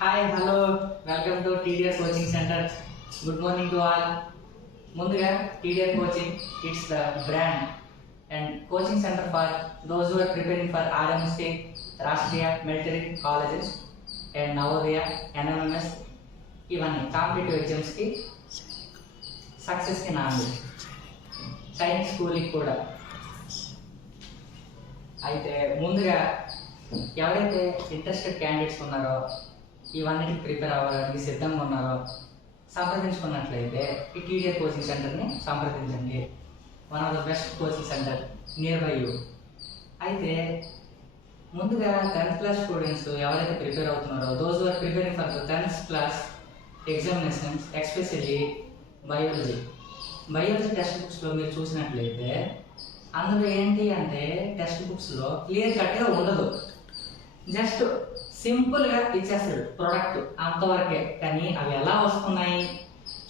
Hi hello welcome to TDR coaching centre. Good morning to all. ముందుగా TDR coaching it's the brand and coaching centre for those who are preparing for RMST, Rashtriya military colleges and Navodaya, NMMS ఇవన్నీ competitive ఎగ్జామ్స్కి సక్సెస్కి నాంది. Science స్కూల్కి కూడా. అయితే ముందుగా ఎవరైతే ఇంట్రెస్టెడ్ క్యాండిడేట్స్ ఉన్నారో, ఇవన్నిటికి ప్రిపేర్ అవ్వడానికి సిద్ధంగా ఉన్నారో సంప్రదించుకున్నట్లయితే ఈ టీడీఆర్ కోచింగ్ సెంటర్ని సంప్రదించండి. One of the best coaching centre near by you. అయితే ముందుగా 10th క్లాస్ స్టూడెంట్స్ ఎవరైతే ప్రిపేర్ అవుతున్నారో, those are preparing for the 10th class examinations, especially biology text బుక్స్లో మీరు చూసినట్లయితే అందులో ఏంటి అంటే టెక్స్ట్ బుక్స్లో క్లియర్ కట్గా ఉండదు. జస్ట్ సింపుల్గా ఇచ్చేస్తాడు ప్రోడక్ట్, అంతవరకే. కానీ అవి ఎలా వస్తున్నాయి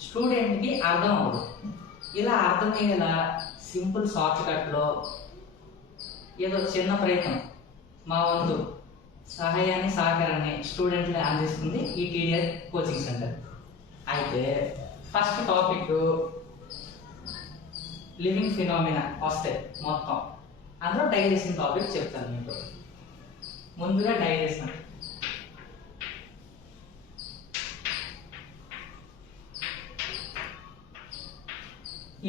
స్టూడెంట్కి అర్థం అవ్వదు. ఇలా అర్థమయ్యేలా సింపుల్ షార్ట్ కట్లో ఏదో చిన్న ప్రయత్నం, మా వంతు సహాయాన్ని సహకారాన్ని స్టూడెంట్ని అందిస్తుంది ఈ టీడీఆర్ కోచింగ్ సెంటర్. అయితే ఫస్ట్ టాపిక్ లివింగ్ ఫినామినా వస్తాయి మొత్తం. అందులో డైజెషన్ టాపిక్ చెప్తాను మీకు. ముందుగా డైజెషన్.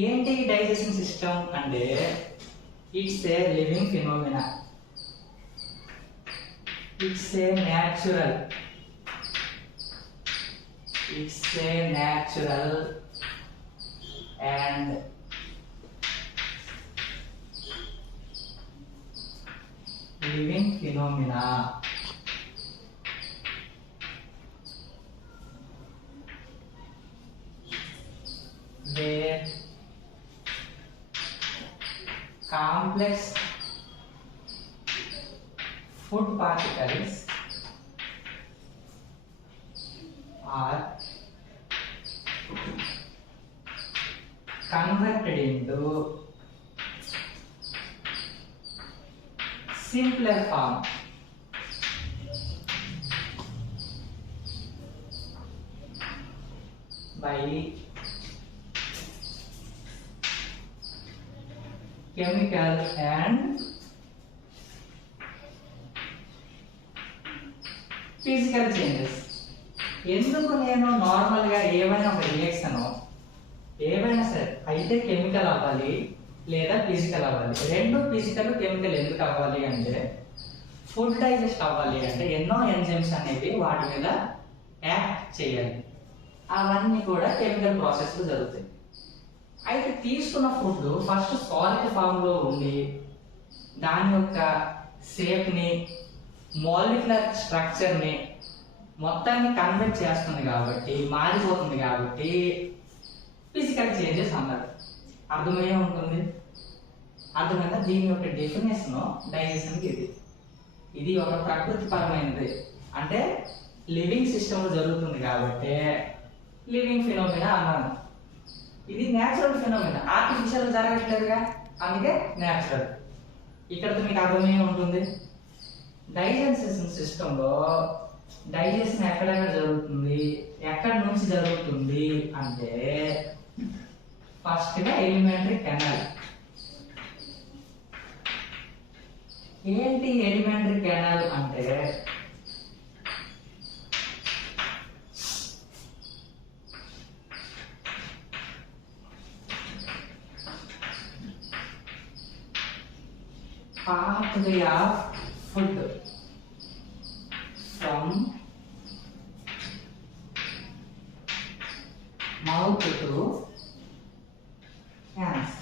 ఏంటి డైజెషన్ సిస్టమ్ అంటే it's a living phenomena. It's a natural and living phenomena where complex food particles are converted into simpler form by chemical and physical changes. ఎందుకు నేను నార్మల్గా ఏమైనా ఒక రియాక్షన్ ఏమైనా సరే అయితే కెమికల్ అవ్వాలి లేదా ఫిజికల్ అవ్వాలి. రెండు ఫిజికల్ కెమికల్ ఎందుకు అవ్వాలి అంటే ఫుడ్ డైజెస్ట్ అవ్వాలి అంటే ఎన్నో ఎంజైమ్స్ అనేవి వాటి మీద యాక్ట్ చేయాలి. అవన్నీ కూడా కెమికల్ ప్రాసెస్లో జరుగుతాయి. అయితే తీసుకున్న ఫుడ్ ఫస్ట్ సాలిడ్ ఫామ్లో ఉండి దాని యొక్క షేప్ని, మాలిక్యులర్ స్ట్రక్చర్ని మొత్తాన్ని కన్వర్ట్ చేస్తుంది కాబట్టి, మారిపోతుంది కాబట్టి ఫిజికల్ చేంజెస్ అన్నారు. అర్థమయ్యే ఉంటుంది. అర్థమైనా దీని యొక్క డెఫినేషన్ డైజెషన్కి ఇది ఒక ప్రకృతిపరమైనది. అంటే లివింగ్ సిస్టంలో జరుగుతుంది కాబట్టి లివింగ్ ఫినోమినా అన్నాను. ఇది న్యాచురల్ ఫినోమినా, ఆర్టిఫిషియల్ జరగట్లేదుగా, అందుకే న్యాచురల్. ఇక్కడతో మీకు అర్థమయ్యే ఉంటుంది. డైజెషన్ సిస్టంలో డైజెషన్ ఎక్కడెక్కడ జరుగుతుంది, ఎక్కడి నుంచి జరుగుతుంది అంటే ఫస్ట్గా ఎలిమెంటరీ కెనాల్. ఏంటి ఎలిమెంటరీ కెనాల్ అంటే pathway of food from mouth to hands.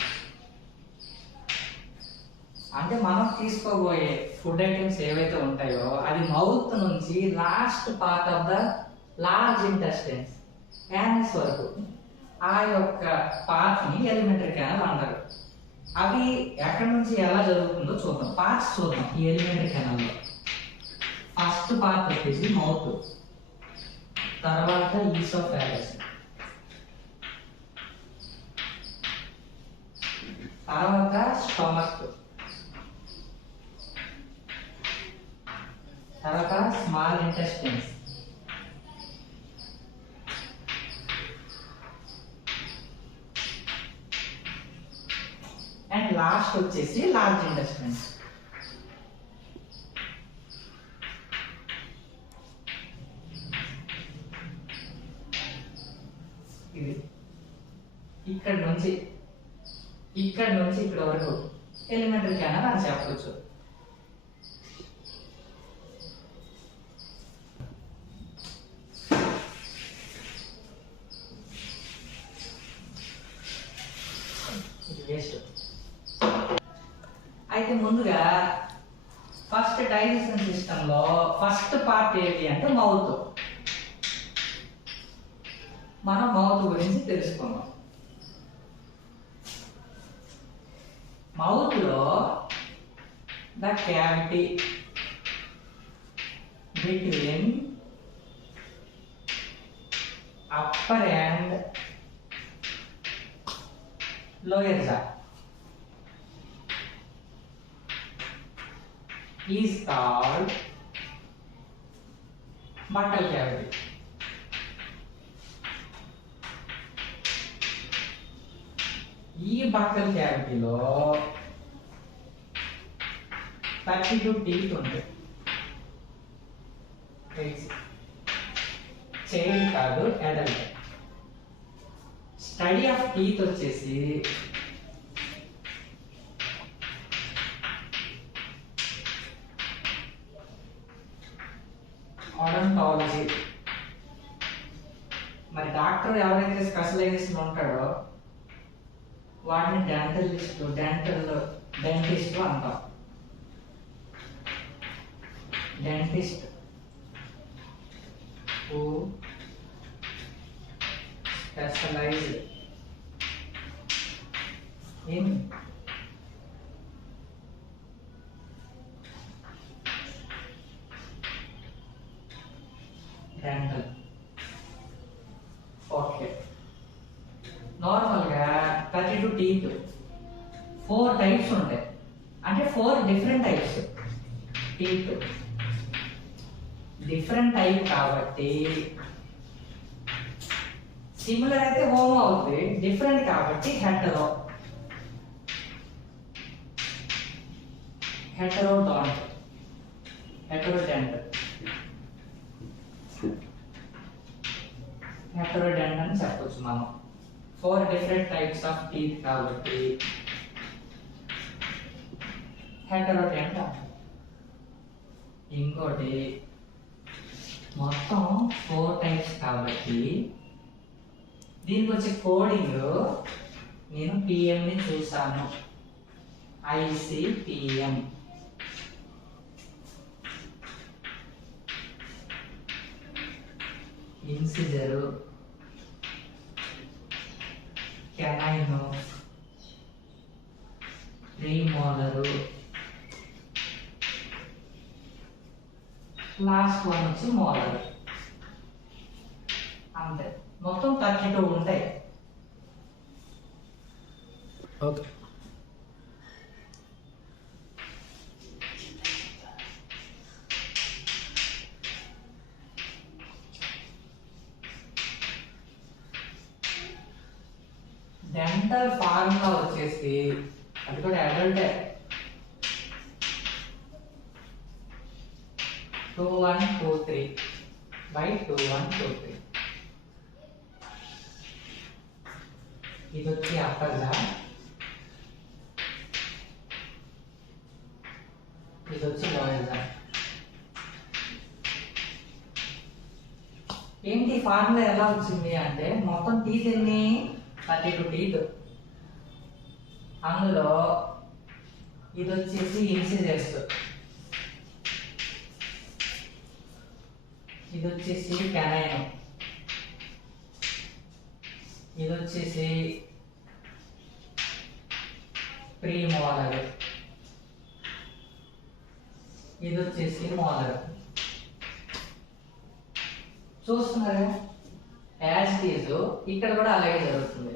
అంటే మనం తీసుకోబోయే ఫుడ్ ఐటమ్స్ ఏవైతే ఉంటాయో అది మౌత్ నుంచి last part of the large intestines anus వరకు ఆ యొక్క పార్ట్ ని ఎలిమెంటరీ కెనాల్ అంటారు. అవి ఎక్కడి నుంచి ఎలా జరుగుతుందో చూద్దాం. పార్ట్స్ చూద్దాం ఈ ఎలిమెంటరీ కెనాల్లో. ఫస్ట్ పార్ట్ వచ్చేసి మౌత్, తర్వాత ఈసోఫాగస్, తర్వాత స్టమక్, తర్వాత స్మాల్ ఇంటెస్టైన్స్, లాస్ట్ వచ్చేసి లార్జ్ ఇంటెస్టైన్. ఇది ఇక్కడ నుంచి ఇక్కడ వరకు ఎలిమెంటరీ కెనాల్ అని చెప్పవచ్చు. అయితే ముందుగా ఫస్ట్ డైజెషన్ సిస్టమ్ లో ఫస్ట్ పార్ట్ ఏంటి అంటే మౌత్. మనం మౌత్ గురించి తెలుసుకుందాం. మౌత్ లో the cavity between upper and lower జా is called buccal cavity. ఈ బక్కల్ క్యావిటీలో 32 టీత్ ఉంటాయి. చైల్డ్ కాదు, అడల్ట్. స్టడీ ఆఫ్ టీత్ వచ్చేసి ఆడోంటాలజీ. మరి డాక్టర్ ఎవరైతే స్పెషలైజేషన్ ఉంటాడో వాడిని డెంటిస్ట్ అంటాం. Dentist who specialized in dental. Okay. Normal గా 32 టీత్ 4 టైప్స్ ఉంటాయి. అంటే 4 different types teeth. Different type కాబట్టి సిమిలర్ అయితే హోమో అవుతుంది, డిఫరెంట్ కాబట్టి హెటరోడెంట్ అని చెప్పొచ్చు మనం. 4 డిఫరెంట్ టైప్స్ ఆఫ్ టీత్ కాబట్టి హెటరోడెంట్. ఇంకోటి మొత్తం 4 టైప్స్ కాబట్టి దీనికి వచ్చే కోడింగ్ నేను పిఎం ని చూసాను. ICPM. ఇన్సిజరు, కెనైను, ప్రీమోలరు, లాస్ట్ వన్ వచ్చి మోలర్. అంతే, మొత్తం 32 ఉంటాయి. ఓకే. డెంటల్ ఫార్ములా వచ్చేసి అది కూడా అడల్టే. 2123/2123. ఇది వచ్చి అప్పర్ జా, ఇది వచ్చి లోయర్ జా. ఏంటి ఫార్ములా ఎలా వచ్చింది అంటే మొత్తం టీత్ ఎన్ని 32 టీత్. అందులో ఇది వచ్చేసి ఇన్సిజర్స్, ఇది వచ్చేసి కెనైన్, ఇది వచ్చేసి ప్రీమోలర్, ఇది వచ్చేసి మోలర్. చూస్తున్నారా? యాజ్ ఇట్ ఈజ్ ఇక్కడ కూడా అలాగే జరుగుతుంది.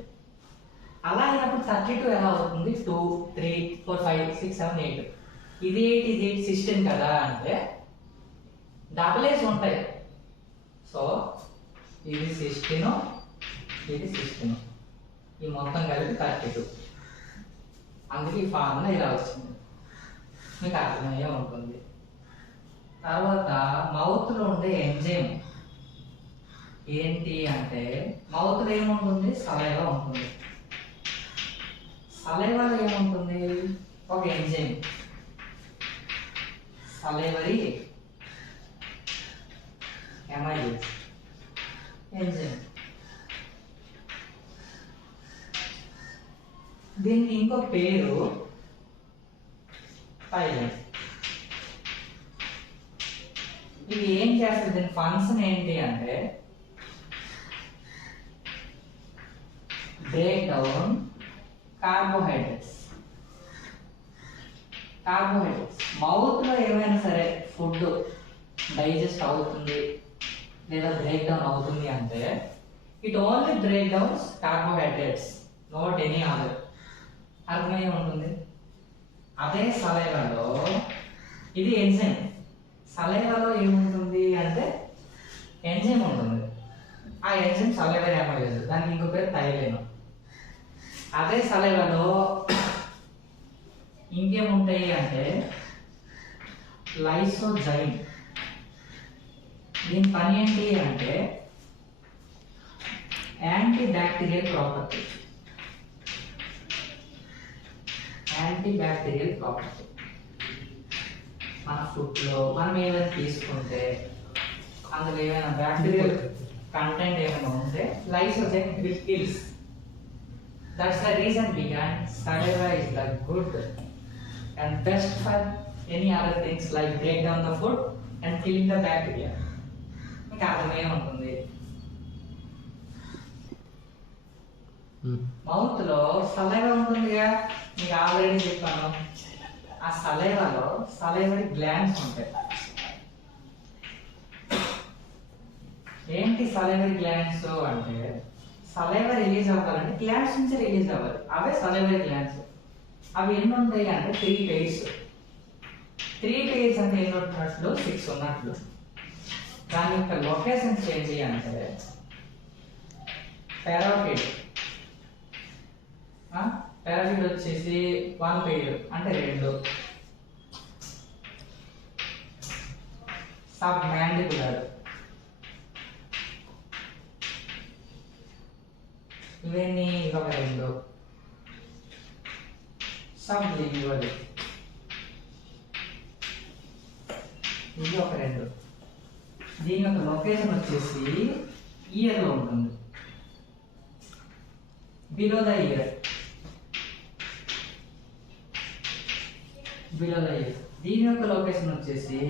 అలా అయినప్పుడు 32 ఎలా అవుతుంది? 2, 3, 4, 5, 6, 7, 8. ఇది 8 16 కదా అంటే డబుల్ ఏస్ ఉంటాయి. సో ఇది 16, ఇది 16, ఈ మొత్తం కలిపి 32. అందుకే ఈ ఫార్ములా ఇలా వచ్చింది, మీకు అర్థమయ్యే ఉంటుంది. తర్వాత మౌత్లో ఉండే ఎంజైమ్ ఏంటి అంటే, మౌత్లో ఏముంటుంది, సలైవా ఉంటుంది. సలైవాలో ఏముంటుంది, ఒక ఎంజైమ్, సలైవరీ ఎమైలేజ్ ఎంజైమ్. దీనికి ఇంకో పేరు పైలెట్. ఇది ఏం చేస్తుంది, దీని ఫంక్షన్ ఏంటి అంటే బ్రేక్ డౌన్ కార్బోహైడ్రేట్స్. మౌత్ లో ఏమైనా సరే ఫుడ్ డైజెస్ట్ అవుతుంది లేదా బ్రేక్ డౌన్ అవుతుంది అంటే it only break downs carbohydrates, not any other. అర్థమై ఉంటుంది. అదే సలైవాలో ఇది ఎంజైమ్. సలైవాలో ఏముంటుంది అంటే ఎంజైమ్ ఉంటుంది. ఆ ఎంజైమ్ సలైవరీ ఎమైలేజ్, దానికి ఇంకో పేరు థైలిన్. అదే సలైవాలో ఇంకేముంటాయి అంటే లైసోజైమ్. దీని పని ఏంటి అంటే యాంటీ బ్యాక్టీరియల్ ప్రాపర్టీ. మన ఫుడ్లో మనం ఏదైనా తీసుకుంటే అందులో ఏమైనా బ్యాక్టీరియల్ కంటెంట్ ఏమైనా ఉంటే lysozyme will kills. That's the reason behind saliva is the good and best for any other things like break down the food and killing the bacteria. మీకు అర్థమయ్యే ఉంటుంది. మౌత్ లో సలైవా ఉంటుందిగా, మీకు ఆల్రెడీ చెప్పాను. ఆ సలైవాలో సలైవరీ గ్లాండ్స్ ఉంటాయి. ఏంటి సలైవరీ గ్లాండ్స్ అంటే సలైవా రిలీజ్ అవ్వాలంటే గ్లాండ్స్ నుంచి రిలీజ్ అవ్వాలి. అవే సలైవరీ గ్లాండ్స్. అవి ఎన్ని ఉంటాయి అంటే 3 pairs. 3 pairs అంటే ఎన్ని ఉన్నట్లు, 6 ఉన్నట్లు. దాని యొక్క లొకేషన్స్ ఏంటి అంటే పారాకిడ్. పారాకిడ్ వచ్చేసి 1 pair అంటే 2. సబ్ మ్యాండిబులర్ ఇవన్నీ ఒక 2. సబ్ లింగువల్ ఇది ఒక 2. దీని యొక్క లొకేషన్ వచ్చేసి ఇయర్ లో ఉంటుంది, బిలో ద ఇయర్. దీని యొక్క లొకేషన్ వచ్చేసి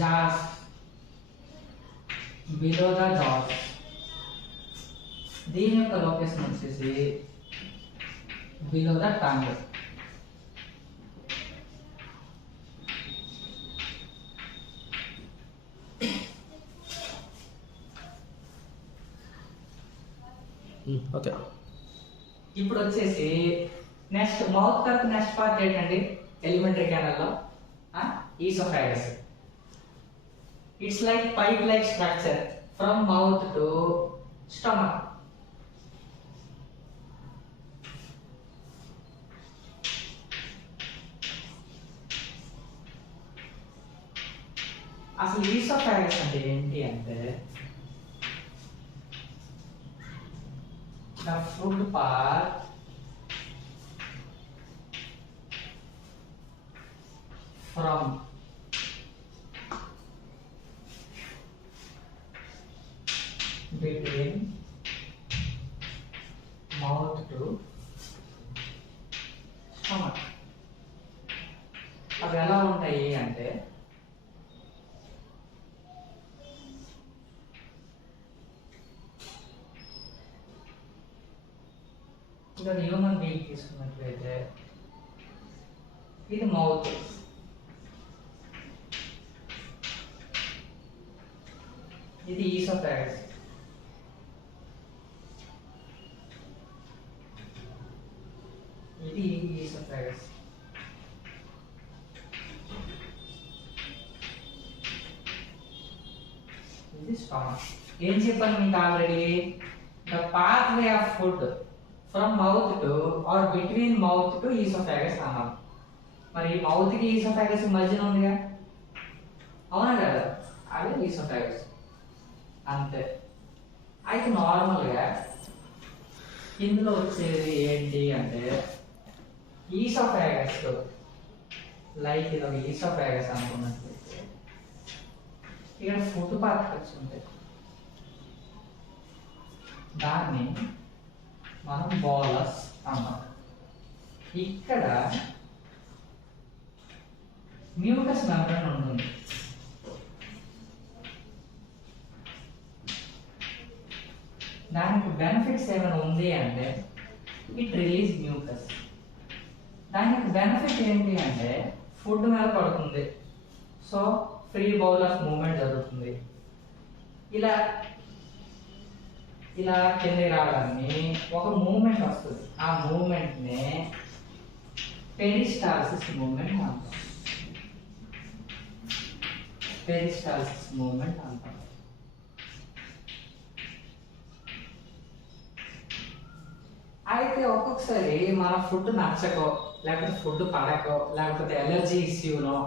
జాస్, బిలో ద జాస్. దీని యొక్క లొకేషన్ వచ్చేసి బిలో ద టంగ్. ఓకే, ఇప్పుడు వచ్చేసి నెక్స్ట్ మౌత్ తర్వాత నెక్స్ట్ పార్ట్ ఏంటండి, ఎలిమెంటరీ కెనాల్లో oesophagus. It's like pipe like structure from mouth to stomach. అసలు ఈసోఫాగస్ అంటే ఏంటి అంటే the food part from between mouth to stomach. అవి ఎలా ఉంటాయి అంటే ఇక్కడ హ్యూమన్ బీయింగ్ తీసుకున్నట్లయితే ఇది మౌత్, ఇది ఈసోఫాగస్, ఇది ఈసోఫాగస్. ఇది స్టమక్. ఏం చెప్పాను మీకు already, the pathway of food from mouth to or between mouth to oesophagus అన్నాం. మరి మౌత్ కి ఈసోఫాగస్ మధ్యన ఉందిగా, అవునా కదా, అదే ఈసోఫాగస్ అంతే. అయితే నార్మల్గా ఇందులో వచ్చేది ఏంటి అంటే ఈసోఫాగస్, లైక్ ఇది ఒక ఈసోఫాగస్ అనుకున్నట్లయితే ఇక్కడ ఫుడ్ పార్టికల్స్ ఉంటాయి, దాన్ని మనం బోలస్ అన్నాం. ఇక్కడ మ్యూకస్ మెంబ్రేన్ ఉంటుంది. దానికి బెనిఫిట్స్ ఏమైనా ఉంది అంటే ఇట్ రిలీజ్ మ్యూకస్. దానికి బెనిఫిట్ ఏంటి అంటే ఫుడ్ మీద పడుతుంది, so free bowel of moment జరుగుతుంది. ఇలా ఇలా కిందకి రావడాన్ని ఒక మూమెంట్ వస్తుంది, ఆ మూమెంట్నే పెరిస్టాల్సిస్ మూమెంట్ అంటాం. పెరిస్టాల్సిస్ మూమెంట్ అంటాం. అయితే ఒక్కొక్కసారి మన ఫుడ్ నచ్చకో, లేకపోతే ఫుడ్ పడకో, లేకపోతే ఎలర్జీ ఇష్యూనో,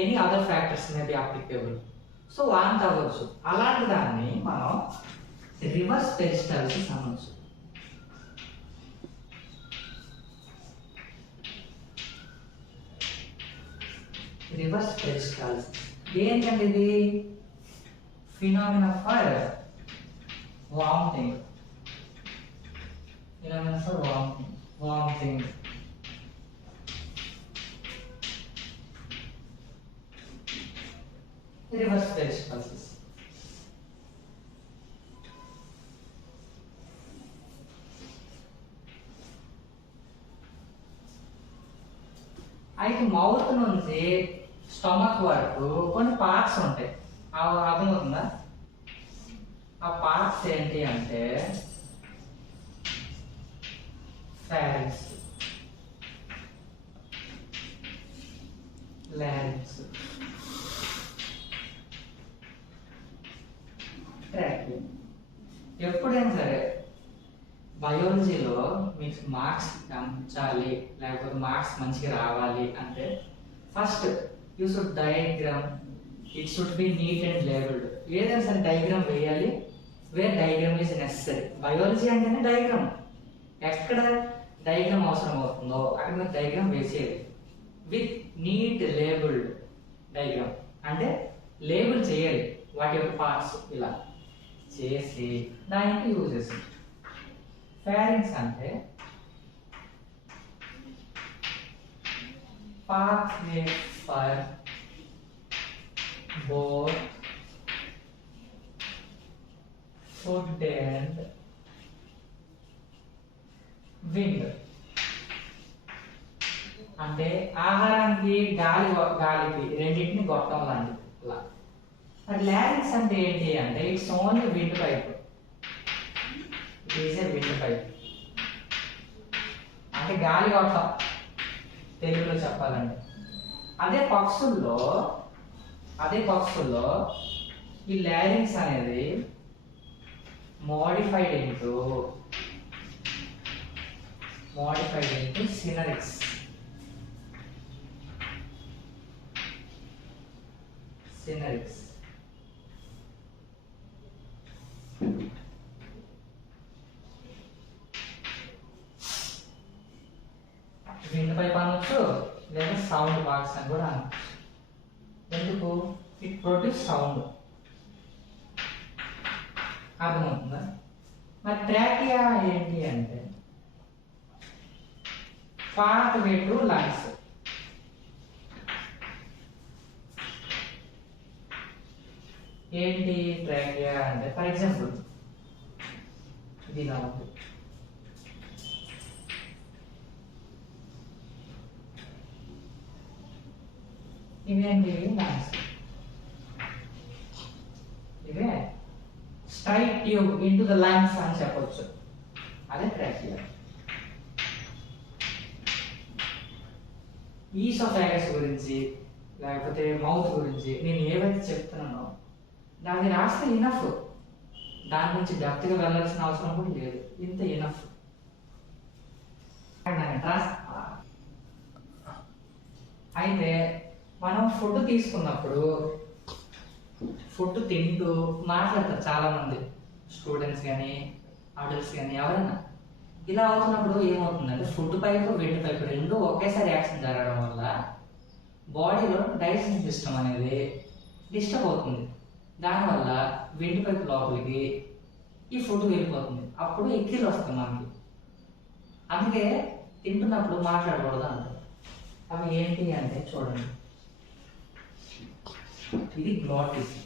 any other factors may be applicable, so వాంతి అవ్వచ్చు. అలాంటి దాన్ని మనం రివర్స్ పెరిస్టాల్సిస్ అనొచ్చు. రివర్స్ పెరిస్టాల్సిస్ దేనికంటే ఇది phenomena for vomiting, phenomena for vomiting. Reverse peristalsis. అయితే మౌత్ నుంచి స్టమక్ వరకు కొన్ని పార్ట్స్ ఉంటాయి, అర్థమవుతుందా? ఆ పార్ట్స్ ఏంటి అంటే ఫారింక్స్, లారింక్స్, ట్రాకియా. ఎప్పుడైనా సరే బయాలజీలో మీకు మార్క్స్ పెంచాలి, లేకపోతే మార్క్స్ మంచిగా రావాలి అంటే first you should diagram, it should be neat and labelled. ఏదైనా సరే డయాగ్రామ్ వేయాలి, where diagram is necessary. Biology అంటేనే డయాగ్రామ్, ఎక్కడ డయాగ్రామ్ అవసరం అవుతుందో అక్కడ మీరు డయాగ్రామ్ వేసేది విత్ నీట్ లేబుల్డ్ డయాగ్రామ్. అంటే లేబుల్ చేయాలి వాటి యొక్క పార్ట్స్, ఇలా చేసి దానికి యూజెస్. ఫారింక్స్ అంటే pathway for both food and wind. అంటే ఆహారానికి గాలికి రెండింటిని గొట్టం లాంటిది. మరి లారింక్స్ అంటే ఏంటి అంటే it's only wind pipe, it is a wind pipe. అంటే గాలి గొట్టం తెలుగులో చెప్పాలంటే. అదే పక్షుల్లో ఈ లారింక్స్ అనేది మోడిఫైడ్ ఇంటూ సినరిక్స్. విండ్ పైప్ అనొచ్చు, లేదా సౌండ్ బాక్స్ అని కూడా అనొచ్చు. ఎందుకు? It produce sound. అర్థమవుతుందా? మరి ట్రాకియా ఏంటి అంటే పాత్వే టు లంగ్స్. ఏంటి ట్రాకియా అంటే ఫర్ ఎగ్జాంపుల్ ఇది ఇలా ఉంది, ఇవేంటి లంగ్స్, ఇవే straight tube into the lungs అని చెప్పొచ్చు, అదే ట్రాకియా. ఈసోఫాగస్ గురించి లేకపోతే మౌత్ గురించి నేను ఏవైతే చెప్తున్నానో దాన్ని రాస్తే ఇనఫ్, దాని నుంచి డెప్త్గా వెళ్ళాల్సిన అవసరం కూడా లేదు, ఇంత ఇనఫ్. అయితే మనం ఫుడ్ తీసుకున్నప్పుడు ఫుడ్ తింటూ మాట్లాడతారు చాలా మంది, స్టూడెంట్స్ కానీ అడల్ట్స్ కానీ ఎవరైనా. ఇలా అవుతున్నప్పుడు ఏమవుతుందంటే ఫుడ్ పైపు వెండి పైపు రెండు ఒకేసారి యాక్షన్ జరగడం వల్ల బాడీలో డైజెషన్ సిస్టమ్ అనేది డిస్టర్బ్ అవుతుంది. దానివల్ల వెండి పైపు లోపలికి ఈ ఫుడ్ వెళ్ళిపోతుంది, అప్పుడు ఎక్కిలు వస్తాయి మనకి. అందుకే తింటున్నప్పుడు మాట్లాడకూడదు అంటారు. అవి ఏంటి అంటే చూడండి, ఇది గ్లాటిస్,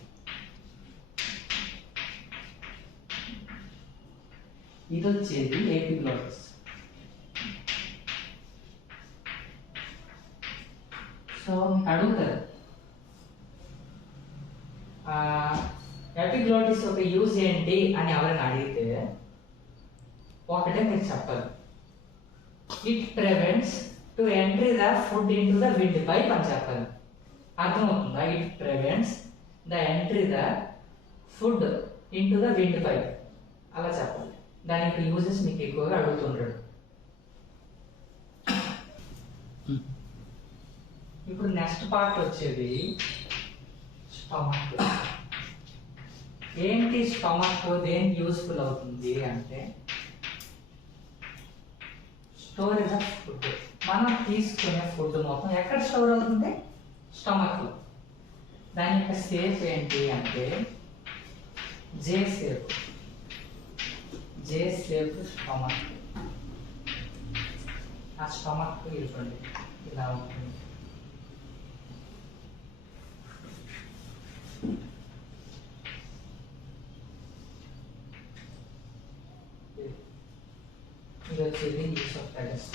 ఇది వచ్చేది ఎపిగ్లాటిస్. సో అడుగుతారు ఎపిగ్లాటిస్ యొక్క యూజ్ ఏంటి అని ఎవరైనా అడిగితే ఒకటే మీరు చెప్పాలి, it prevents to entry the food in to the wind pipe అని చెప్పాలి. అర్థమవుతుందా? It prevents the entry the food in to the wind pipe అలా చెప్పాలి. దానికి యూజెస్ మీకు ఎక్కువగా అడుగుతుంటాడు. ఇప్పుడు నెక్స్ట్ పార్ట్ వచ్చేది స్టమక్. ఏంటి స్టమక్, దేనికి యూస్ఫుల్ అవుతుంది అంటే స్టోరేజ్ ఆఫ్ ఫుడ్. మనం తీసుకునే ఫుడ్ మొత్తం ఎక్కడ స్టోర్ అవుతుంది? స్టమక్ లో. దాని యొక్క షేప్ ఏంటి అంటే జే షేప్. జే షేప్ స్టమక్. ఆ స్టమక్ ఇవ్వండి ఇలా ఉంటుంది. ఇది వచ్చేది ఈసోఫాగస్.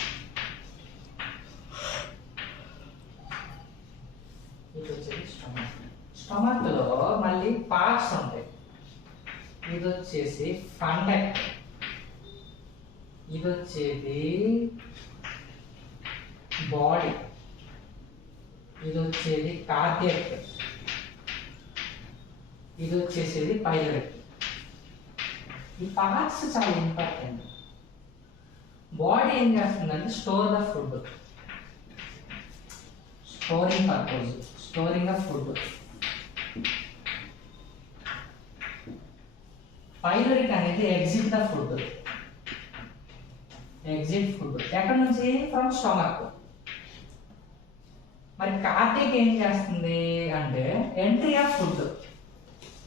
ఇది వచ్చేది స్టమక్. స్టమక్ లో మళ్ళీ పార్ట్స్ ఉంటాయి. ఇది వచ్చేసి ఫండక్ట్, ఇది వచ్చేది బాడీ, ఇది వచ్చేది కార్డియక్, ఇది వచ్చేసేది పైలట్. ఈ పార్ట్స్ చాలా ఇంపార్టెంట్. బాడీ ఏం చేస్తుందంటే store the food, storing purpose, storing of food. Pilot అనేది exit the food, exit food ఎక్కడి నుంచి? From stomach. మరి కార్డియక్ ఏం చేస్తుంది అంటే ఎంట్రీ ఆఫ్ ఫుడ్.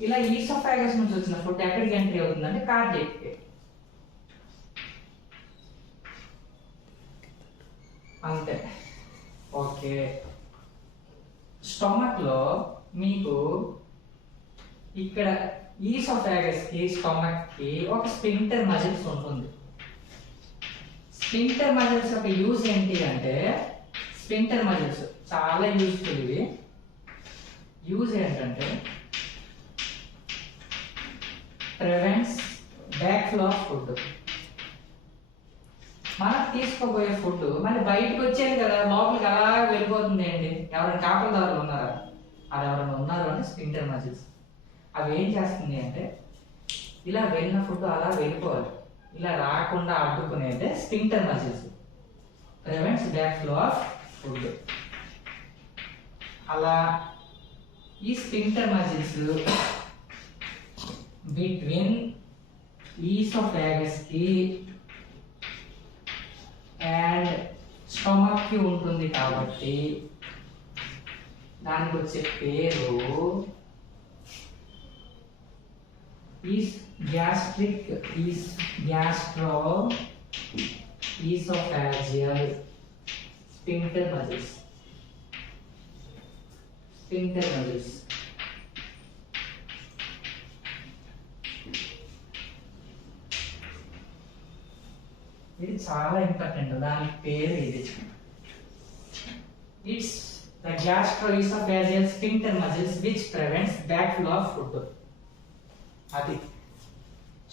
ఇలా ఈసోఫాగస్ నుంచి వచ్చిన ఫుడ్ ఎక్కడికి ఎంట్రీ అవుతుంది అంటే కార్డియక్. అంతే. ఓకే, స్టమక్ లో మీకు ఇక్కడ ఈసోఫాగస్ కి స్టమక్ కి ఒక స్పింక్టర్ మజిల్స్ ఉంటుంది. స్పింక్టర్ మజిల్స్ యొక్క యూజ్ ఏంటి అంటే స్పింక్టర్ మజిల్స్ చాలా యూజ్ఫుల్. ఇవి యూజ్ ఏంటంటే prevents back flow of food. మనం తీసుకోబోయే ఫుడ్ మళ్ళీ బయటకు వచ్చేది కదా, లోపలికి అలా వెళ్ళిపోతుంది అండి. ఎవరైనా కాపలదారులు ఉన్నారా? అది ఎవరైనా ఉన్నారు అంటే స్పింక్టర్ మజిల్స్. అవి ఏం చేస్తుంది అంటే ఇలా వెళ్ళిన ఫుడ్ అలా వెళ్ళిపోవాలి, ఇలా రాకుండా అడ్డుకునేదే sphincter muscles. Prevents back flow of food. అలా ఈ స్పింక్టర్ మజిల్స్ బిట్వీన్ ఈసోఫాగస్ కి అండ్ స్టమక్ కి ఉంటుంది కాబట్టి దానికి వచ్చే పేరు gastric gastro oesophageal sphincter muscles. Sphincter muscles. ఇది చాలా ఇంపార్టెంట్, దాని పేరు ఇది. It's the gastroesophageal sphincter muscles which prevents back flow of food. అది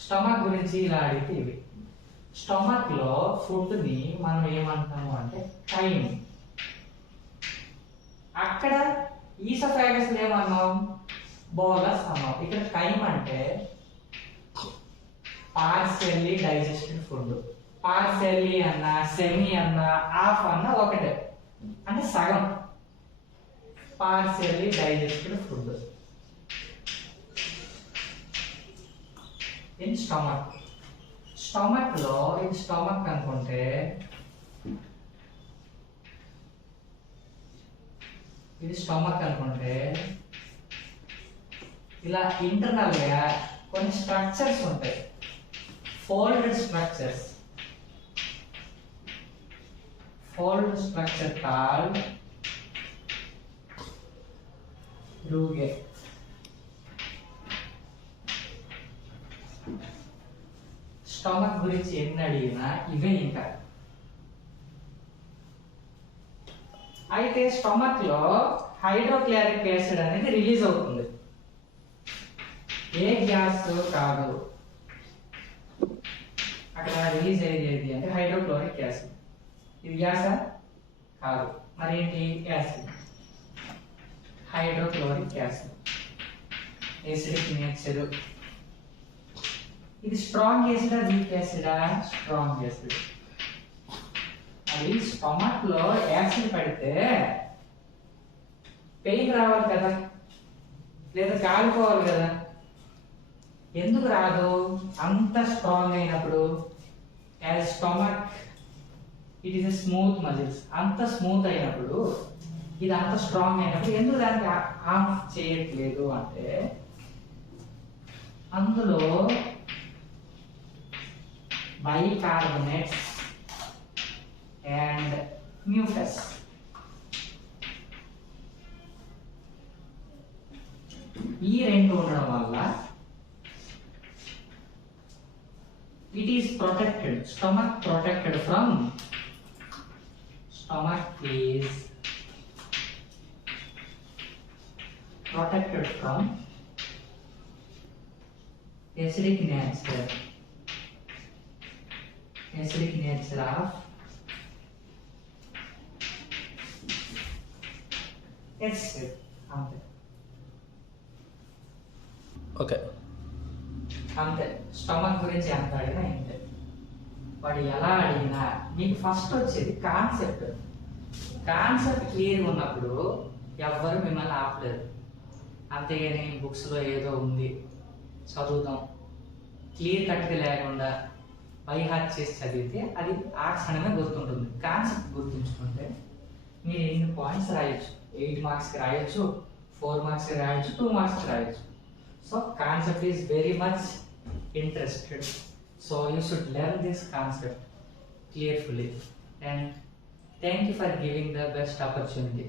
స్టమక్ గురించి ఇలా అడిగితే ఇవి. స్టమక్ లో ఫుడ్ ని మనం ఏమంటాము అంటే కైమ్. అక్కడ ఈసోఫాగస్ లో ఏమన్నాం? బోలస్ అన్నాం. ఇక్కడ కైమ్ అంటే పార్షియల్లీ డైజెస్టెడ్ ఫుడ్. పార్షియల్లీ అన్నా సెమీ అన్నా హాఫ్ అన్నా ఒకటే, అంటే సగం. Partially digested food in stomach. Stomach లో ఇది స్టమక్ అనుకుంటే ఇది స్టమక్ అనుకుంటే ఇలా ఇంటర్నల్ గా కొన్ని స్ట్రక్చర్స్ ఉంటాయి, folded structures. Fold structure called rugae. Stomach గురించి ఎన్ని అడిగినా ఇవే ఇంకా. అయితే స్టమక్ లో హైడ్రోక్లోరిక్ యాసిడ్ అనేది రిలీజ్ అవుతుంది. ఏ గ్యాస్ కాదు, అక్కడ రిలీజ్ అయ్యేది ఏది అంటే హైడ్రోక్లోరిక్ యాసిడ్. ఇది గ్యాసా కాదు, మరి ఏంటి? Acid. Hydrochloric acid acidic nature. ఇది స్ట్రాంగ్ యాసిడా వీక్ యాసిడా? Strong acid. అది స్టమక్ లో యాసిడ్ పడితే పెయిన్ రావాలి కదా, లేదా కాలిపోవాలి కదా. ఎందుకు రాదు? అంత స్ట్రాంగ్ అయినప్పుడు. As stomach it is a smooth muscles. అంత స్మూత్ అయినప్పుడు, ఇది అంత స్ట్రాంగ్ అయినప్పుడు ఎందుకు దానికి ఆఫ్ చేయట్లేదు అంటే అందులో బైకార్బోనేట్స్ అండ్ మ్యూకస్ ఈ రెండు ఉండడం వల్ల it is protected. Stomach protected from. Stomach is protected from acidic nature. Acidic nature of acid. అంతే. ఓకే. అంతే. స్టమక్ గురించి ఎంత అడిగినా ఇంతే. వాడు ఎలా అడిగినా మీకు ఫస్ట్ వచ్చేది కాన్సెప్ట్. కాన్సెప్ట్ క్లియర్గా ఉన్నప్పుడు ఎవ్వరు మిమ్మల్ని ఆపలేరు. అంతేగాని బుక్స్లో ఏదో ఉంది చదువుదాం క్లియర్ కట్గా లేకుండా బై హార్ట్ చేసి చదివితే అది ఆ క్షణమే గుర్తుంటుంది. కాన్సెప్ట్ గుర్తుంచుకుంటే మీరు ఎన్ని పాయింట్స్ రాయొచ్చు, 8 మార్క్స్కి రాయొచ్చు, 4 మార్క్స్కి రాయొచ్చు, 2 మార్క్స్కి రాయొచ్చు. So concept is very much interested. So you should learn this concept carefully. And thank you for giving the best opportunity.